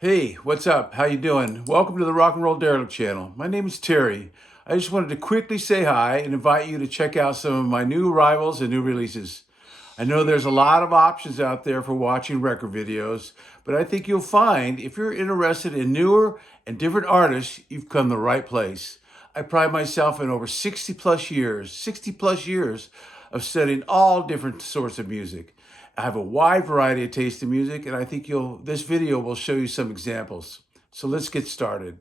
Hey, what's up? How you doing? Welcome to the Rock and Roll Derelict channel. My name is Terry. I just wanted to quickly say hi and invite you to check out some of my new arrivals and new releases. I know there's a lot of options out there for watching record videos, but I think you'll find if you're interested in newer and different artists, you've come the right place. I pride myself in over 60 plus years of studying all different sorts of music. I have a wide variety of taste in music, and I think this video will show you some examples. So let's get started.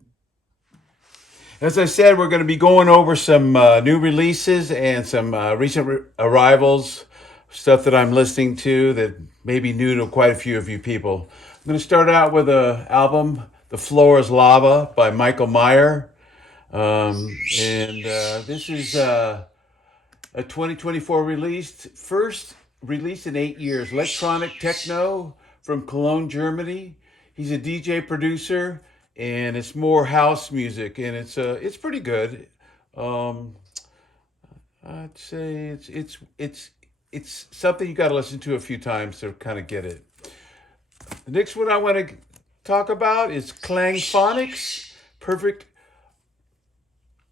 As I said, we're going to be going over some new releases and some recent arrivals, stuff that I'm listening to that may be new to quite a few of you people. I'm going to start out with an album, The Floor is Lava by Michael Meyer. This is a 2024 release, first released in 8 years. Electronic techno from Cologne, Germany. He's a DJ producer, and it's more house music, and it's pretty good. I'd say it's something you got to listen to a few times to kind of get it. The next one I want to talk about is Klangphonics, Perfect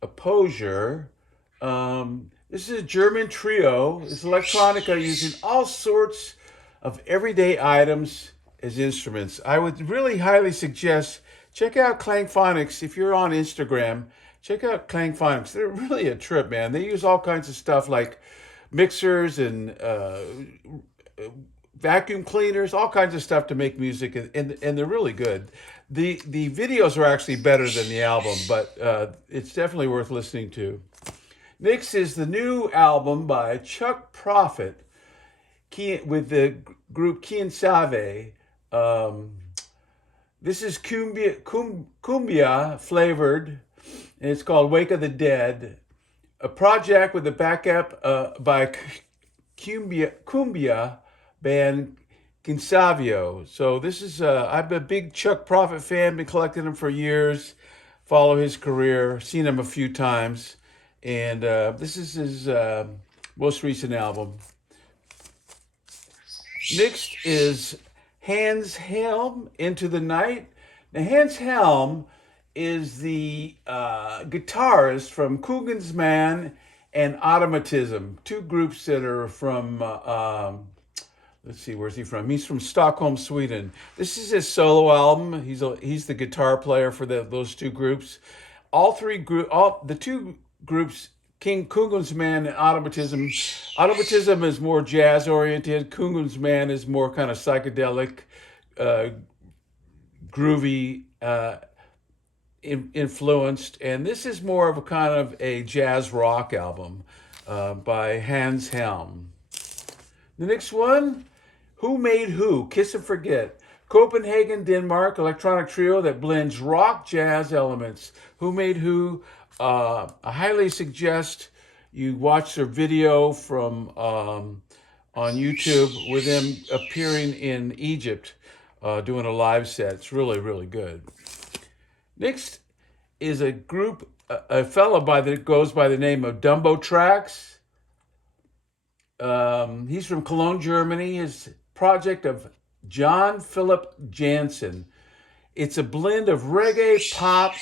Opposure. This is a German trio. It's electronica using all sorts of everyday items as instruments. I would really highly suggest check out Klangphonics. If you're on Instagram, check out Klangphonics. They're really a trip, man. They use all kinds of stuff like mixers and vacuum cleaners, all kinds of stuff to make music, and they're really good. The videos are actually better than the album, but it's definitely worth listening to. Next is the new album by Chuck Prophet with the group Quien Sabe. This is cumbia flavored, and it's called Wake of the Dead, a project with a backup by cumbia band Quinsavio. So this is, I'm a big Chuck Prophet fan, been collecting him for years, follow his career, seen him a few times. And this is his most recent album. Next is Hans Hjelm, Into the Night. Now, Hans Hjelm is the guitarist from Coogan's Man and Automatism, two groups that are from, let's see, where's he from? He's from Stockholm, Sweden. This is his solo album. He's the guitar player for those two groups. The two groups, King Coogan's Man and Automatism. Automatism is more jazz oriented. Coogan's Man is more kind of psychedelic, groovy, influenced. And this is more of a kind of a jazz rock album by Hans Hjelm. The next one, Whomadewho, Kiss and Forget. Copenhagen, Denmark, electronic trio that blends rock jazz elements. Whomadewho. I highly suggest you watch their video from on YouTube with them appearing in Egypt, doing a live set. It's really, really good. Next is a group, a fellow goes by the name of Dumbo Tracks. He's from Cologne, Germany. His project of John Philip Jansen. It's a blend of reggae, pop,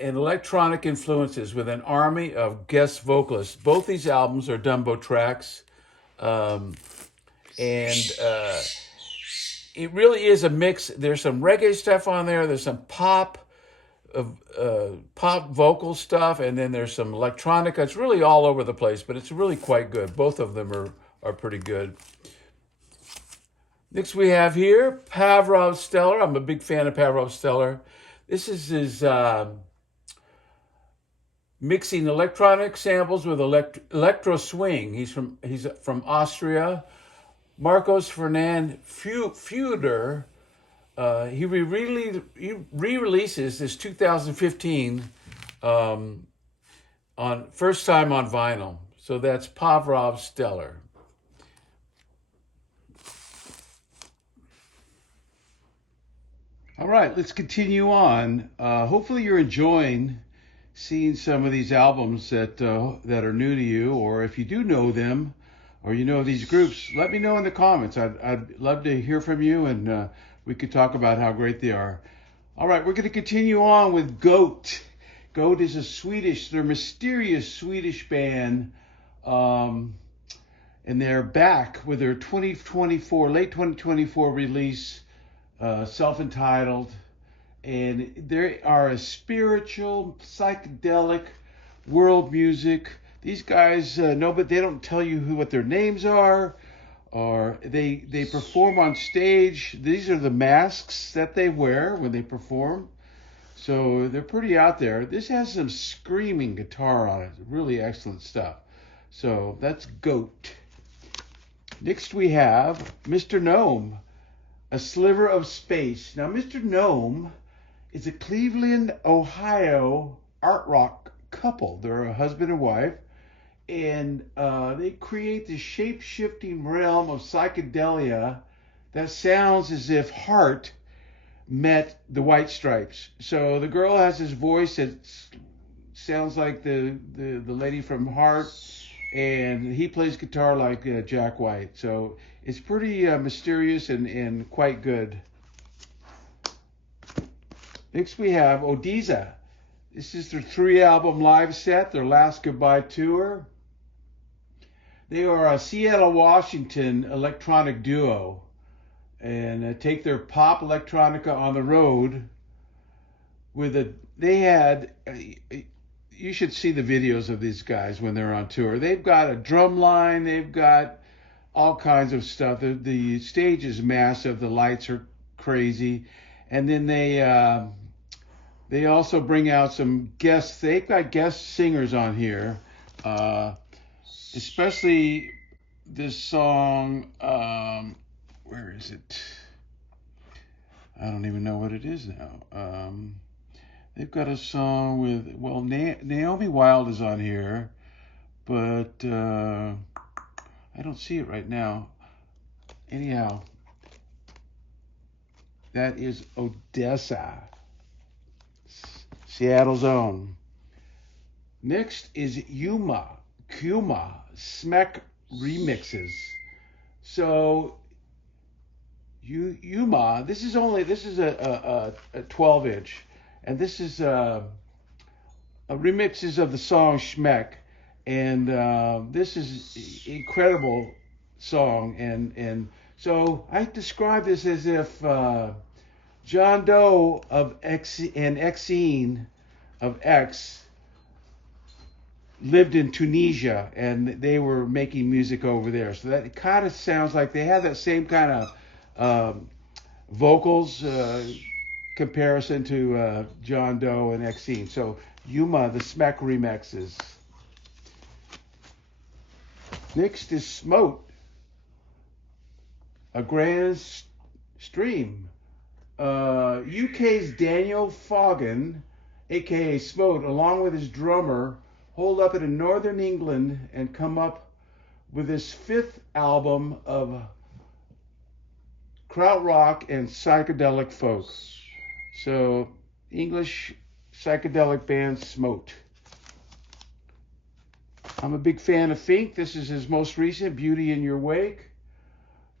and electronic influences with an army of guest vocalists. Both these albums are Dumbo Tracks. It really is a mix. There's some reggae stuff on there. There's some pop vocal stuff, and then there's some electronica. It's really all over the place, but it's really quite good. Both of them are pretty good. Next we have here, Parov Stelar. I'm a big fan of Parov Stelar. This is his mixing electronic samples with electro swing. He's from Austria. Marcos Fernand Feuder. He re-releases this 2015 on first time on vinyl. So that's Parov Stelar. All right, let's continue on. Hopefully you're enjoying seeing some of these albums that are new to you, or if you do know them, or you know these groups, let me know in the comments. I'd love to hear from you, and we could talk about how great they are. All right, we're going to continue on with Goat. Goat is they're a mysterious Swedish band, and they're back with their late 2024 release, self-entitled, and they are a spiritual, psychedelic world music. These guys know, but they don't tell you what their names are, or they perform on stage. These are the masks that they wear when they perform. So they're pretty out there. This has some screaming guitar on it. Really excellent stuff. So that's Goat. Next we have Mr. Gnome, A Sliver of Space. Now Mr. Gnome is a Cleveland, Ohio art rock couple. They're a husband and wife. And they create this shape-shifting realm of psychedelia that sounds as if Heart met the White Stripes. So the girl has this voice that sounds like the lady from Heart, and he plays guitar like Jack White. So it's pretty mysterious and quite good. Next we have Odesza. This is their 3-album live set, their last goodbye tour. They are a Seattle, Washington electronic duo, and take their pop electronica on the road you should see the videos of these guys when they're on tour. They've got a drum line, they've got all kinds of stuff. The stage is massive, the lights are crazy, and then they also bring out some guests. They've got guest singers on here. Especially this song, where is it? I don't even know what it is now. They've got a song with, Naomi Wild is on here, but I don't see it right now. Anyhow, that is Odesza, Seattle's own. Next is Ÿuma, Smek remixes. So Ÿuma, this is a 12-inch, and this is remixes of the song Smek, and this is incredible song, and so I describe this as if John Doe and Exene of X lived in Tunisia, and they were making music over there. So that it kind of sounds like they have that same kind of vocals comparison to John Doe and Exene. So Ÿuma, the Smek remixes. Next is Smote, A Grand Stream. UK's Daniel Foggin, aka Smote, along with his drummer, hold up in northern England and come up with his 5th album of krautrock and psychedelic folk. So, English psychedelic band Smote. I'm a big fan of Fink. This is his most recent, Beauty in Your Wake.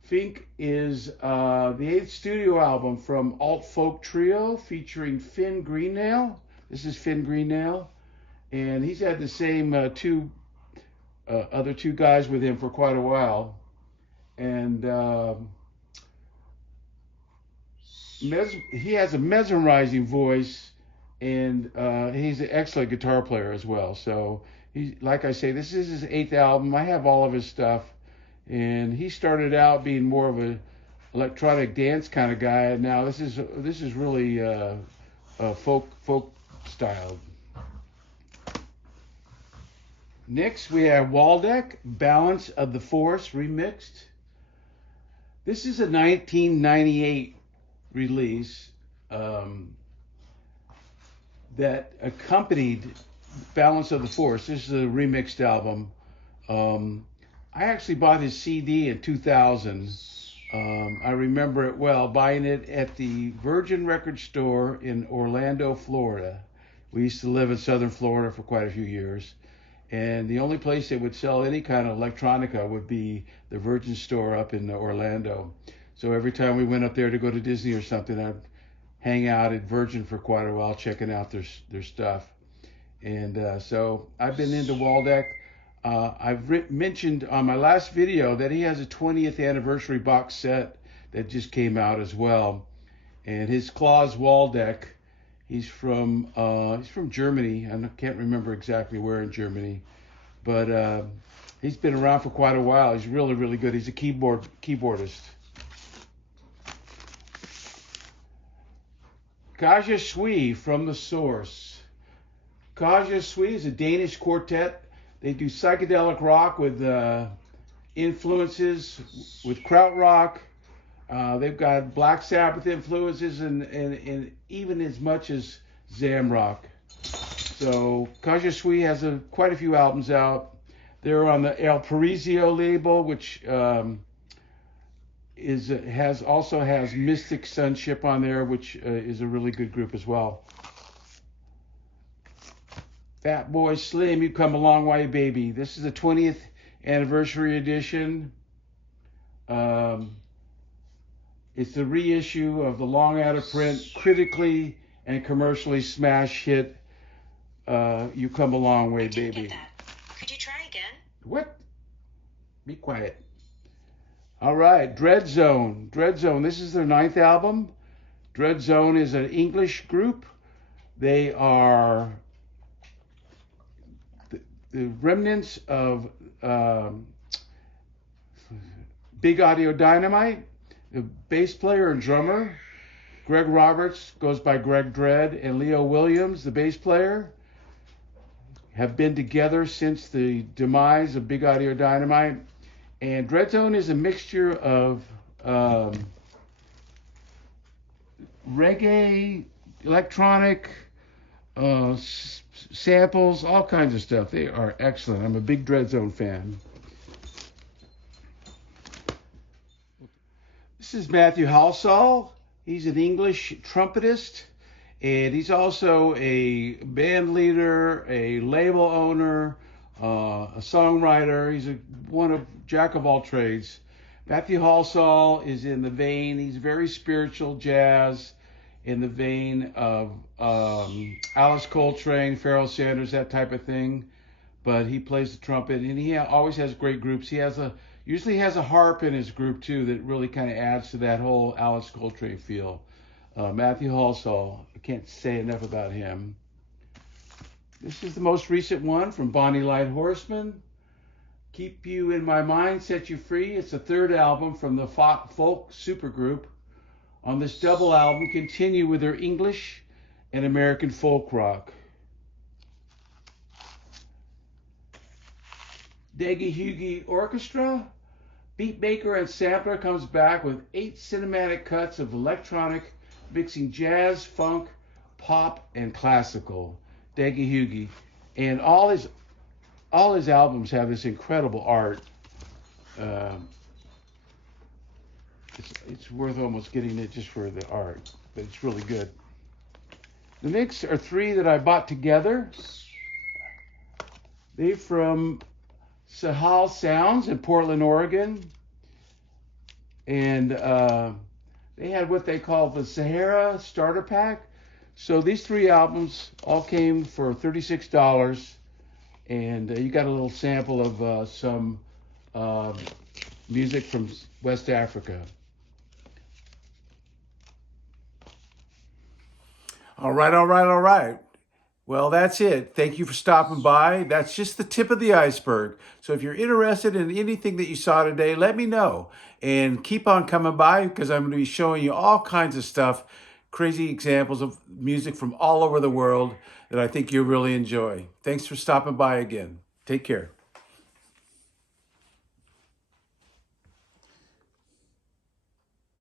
Fink is the 8th studio album from alt folk trio featuring Finn Greennail. This is Finn Greennail. And he's had the same other two guys with him for quite a while. And he has a mesmerizing voice, and he's an excellent guitar player as well. So, like I say, this is his 8th album. I have all of his stuff. And he started out being more of a electronic dance kind of guy. And now this is really folk style. Next, we have Waldeck, Balance of the Force remixed. This is a 1998 release that accompanied Balance of the Force. This is a remixed album. I actually bought his CD in 2000. I remember it well, buying it at the Virgin Record Store in Orlando, Florida. We used to live in southern Florida for quite a few years. And the only place they would sell any kind of electronica would be the Virgin store up in Orlando. So every time we went up there to go to Disney or something, I'd hang out at Virgin for quite a while, checking out their stuff. And so I've been into Waldeck. I've mentioned on my last video that he has a 20th anniversary box set that just came out as well. And his Claus Waldeck, he's from Germany. I can't remember exactly where in Germany, but he's been around for quite a while. He's really, really good. He's a keyboardist. Ÿuma from the Source. Ÿuma is a Danish quartet. They do psychedelic rock with influences with krautrock. They've got Black Sabbath influences and even as much as Zamrock. So Ÿuma has quite a few albums out. They're on the El Parisio label, which also has Mystic Sunship on there, which is a really good group as well. Fatboy Slim, You Come a Long Way, Baby. This is the 20th anniversary edition. It's the reissue of the long out of print, critically and commercially smash hit, You Come a Long Way, Baby. Could you try again? What? Be quiet. All right, Dreadzone. Dreadzone, this is their 9th album. Dreadzone is an English group. They are the remnants of Big Audio Dynamite. The bass player and drummer, Greg Roberts, goes by Greg Dredd, and Leo Williams, the bass player, have been together since the demise of Big Audio Dynamite. And Dreadzone is a mixture of reggae, electronic, samples, all kinds of stuff. They are excellent. I'm a big Dreadzone fan. This is Matthew Halsall. He's an English trumpetist, and he's also a band leader, a label owner, a songwriter. He's one of jack of all trades. Matthew Halsall is in the vein, he's very spiritual jazz, in the vein of Alice Coltrane, Pharoah Sanders, that type of thing. But he plays the trumpet, and he always has great groups. He usually has a harp in his group too that really kind of adds to that whole Alice Coltrane feel. Matthew Halsall, I can't say enough about him. This is the most recent one from Bonnie Light Horsemen. Keep You in My Mind, Set You Free. It's the 3rd album from the folk supergroup. On this double album, continue with their English and American folk rock. Degiheugi Orchestra. Beatmaker and sampler comes back with 8 cinematic cuts of electronic, mixing jazz, funk, pop, and classical. Degiheugi. And all his albums have this incredible art. It's worth almost getting it just for the art, but it's really good. The next are 3 that I bought together. They're from Sahal Sounds in Portland, Oregon. And they had what they call the Sahara Starter Pack. So these 3 albums all came for $36. And you got a little sample of some music from West Africa. All right. Well, that's it. Thank you for stopping by. That's just the tip of the iceberg. So if you're interested in anything that you saw today, let me know. And keep on coming by because I'm going to be showing you all kinds of stuff, crazy examples of music from all over the world that I think you'll really enjoy. Thanks for stopping by again. Take care.